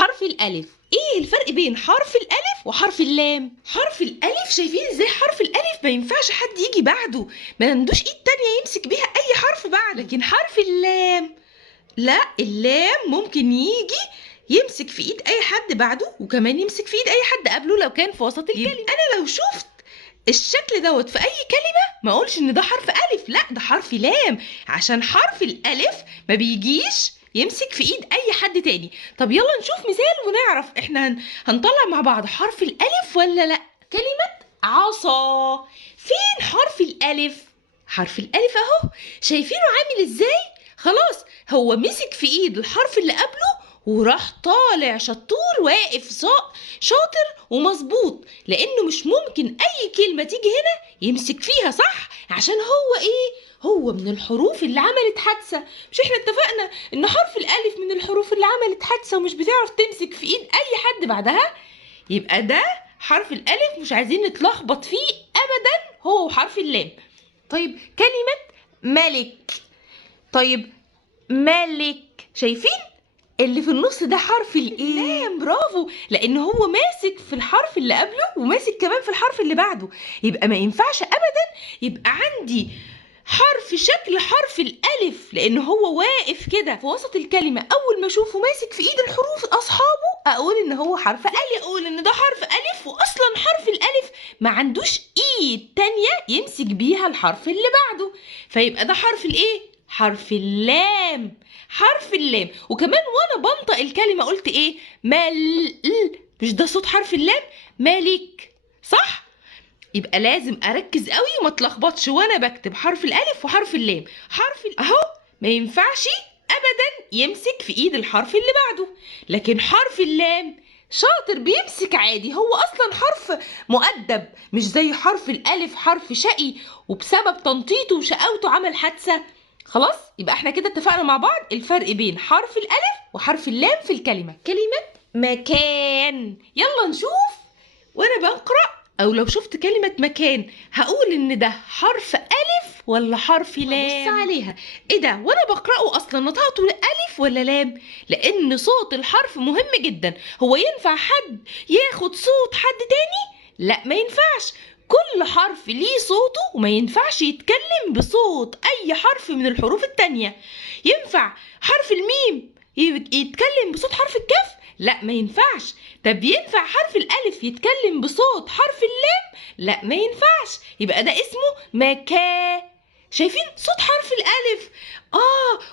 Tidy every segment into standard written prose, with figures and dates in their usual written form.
حرف الألف. ايه الفرق بين حرف الألف وحرف اللام؟ حرف الألف شايفين ازاي حرف الألف ما ينفعش حد يجي بعده، ما عندوش ايد تانية يمسك بيها أي حرف بعده. لكن حرف اللام لا، اللام ممكن يجي يمسك في ايد أي حد بعده، وكمان يمسك في ايد أي حد قبله لو كان في وسط الكلمة. أنا لو شفت الشكل دوت في أي كلمة ما أقولش إن ده حرف ألف، لا ده حرف لام، عشان حرف الألف ما بيجيش يمسك في ايد اي حد تاني. طب يلا نشوف مثال ونعرف احنا هنطلع مع بعض حرف الالف ولا لا. كلمة عصا، فين حرف الالف؟ حرف الالف اهو، شايفينه عامل ازاي؟ خلاص هو مسك في ايد الحرف اللي قبله وراح طالع شطور واقف شاطر ومظبوط، لانه مش ممكن اي كلمة تيجي هنا يمسك فيها، صح؟ عشان هو ايه؟ هو من الحروف اللي عملت حادثة. مش احنا اتفقنا ان حرف الالف من الحروف اللي عملت حادثة ومش بتعرف تمسك في ايد اي حد بعدها؟ يبقى ده حرف الالف مش عايزين نتلخبط فيه ابدا، هو حرف اللام. طيب كلمة ملك، طيب ملك، شايفين اللي في النص ده حرف الايه؟ برافو، لان هو ماسك في الحرف اللي قبله وماسك كمان في الحرف اللي بعده، يبقى ما ينفعش ابدا يبقى عندي حرف شكل حرف الالف، لان هو واقف كده في وسط الكلمه، اول ما اشوفه ماسك في ايد الحروف اصحابه اقول ان هو حرف الف، اقول ان ده حرف الف، واصلا حرف الالف ما عندوش ايد تانية يمسك بيها الحرف اللي بعده، فيبقى ده حرف الايه؟ حرف اللام، حرف اللام. وكمان وانا بنطق الكلمه قلت ايه؟ مش ده صوت حرف اللام؟ ملك، صح؟ يبقى لازم اركز قوي وما اتلخبطش وانا بكتب حرف الالف وحرف اللام. اهو ما ينفعش ابدا يمسك في ايد الحرف اللي بعده، لكن حرف اللام شاطر بيمسك عادي، هو اصلا حرف مؤدب، مش زي حرف الالف حرف شقي وبسبب تنطيطه وشقاوته عمل حادثه. خلاص يبقى احنا كده اتفقنا مع بعض الفرق بين حرف الالف وحرف اللام في الكلمه. كلمه مكان، يلا نشوف وانا بقرا، او لو شفت كلمة مكان هقول ان ده حرف الف ولا حرف لام؟ بص عليها، ايه ده وانا بقرأه اصلا نطقته الف ولا لام؟ لان صوت الحرف مهم جدا. هو ينفع حد ياخد صوت حد تاني؟ لا ما ينفعش، كل حرف ليه صوته وما ينفعش يتكلم بصوت اي حرف من الحروف التانية. ينفع حرف الميم يتكلم بصوت حرف الكاف؟ لا ما ينفعش. طب ينفع حرف الالف يتكلم بصوت حرف اللام؟ لا ما ينفعش، يبقى ده اسمه مكا. شايفين صوت حرف الالف؟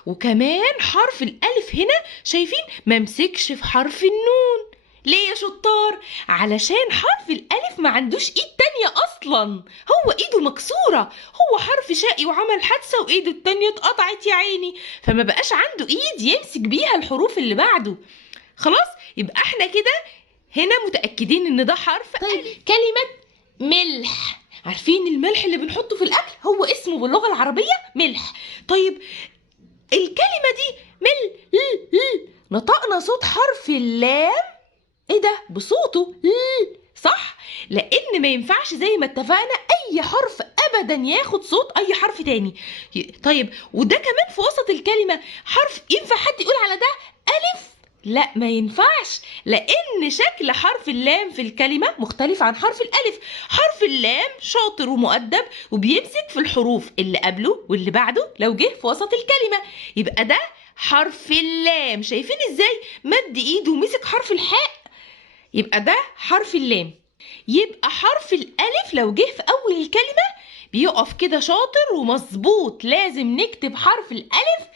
وكمان حرف الالف هنا شايفين ممسكش في حرف النون. ليه يا شطار؟ علشان حرف الالف ما عندوش ايد تانية اصلا، هو ايده مكسورة، هو حرف شقي وعمل حادثة وايده التانية اتقطعت يا عيني، فما بقاش عنده ايد يمسك بيها الحروف اللي بعده. خلاص يبقى احنا كده هنا متأكدين ان ده حرف. طيب كلمة ملح، عارفين الملح اللي بنحطه في الاكل هو اسمه باللغة العربية ملح. طيب الكلمة دي نطقنا صوت حرف اللام، ايه ده بصوته صح؟ لان ما ينفعش زي ما اتفقنا اي حرف ابدا ياخد صوت اي حرف تاني. طيب وده كمان في وسط الكلمة حرف، ينفع حد يقول على ده الف؟ لا ما ينفعش، لان شكل حرف اللام في الكلمة مختلف عن حرف الالف. حرف اللام شاطر ومؤدب وبيمسك في الحروف اللي قبله واللي بعده لو جه في وسط الكلمة، يبقى ده حرف اللام. شايفين ازاي مد ايده ومسك حرف الحاء؟ يبقى ده حرف اللام. يبقى حرف الالف لو جه في اول الكلمة بيقف كده شاطر ومظبوط، لازم نكتب حرف الالف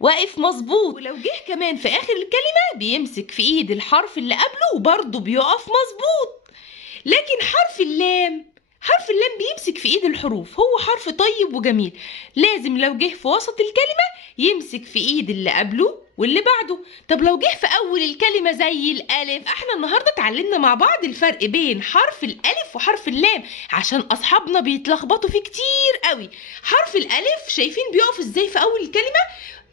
واقف مظبوط، ولو جه كمان في اخر الكلمة بيمسك في ايد الحرف اللي قبله وبرضه بيقف مظبوط. لكن حرف اللام بيمسك في ايد الحروف، هو حرف طيب وجميل، لازم لو جه في وسط الكلمة يمسك في ايد اللي قبله واللي بعده. طب لو جه في اول الكلمة زي الالف، احنا النهاردة اتعلمنا مع بعض الفرق بين حرف الالف وحرف اللام عشان اصحابنا بيتلخبطوا فيه كتير قوي. حرف الالف شايفين بيقف ازاي في اول الكلمة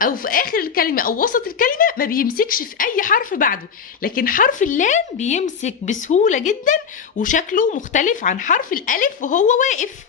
او في اخر الكلمة او وسط الكلمة، ما بيمسكش في اي حرف بعده. لكن حرف اللام بيمسك بسهولة جدا وشكله مختلف عن حرف الالف وهو واقف.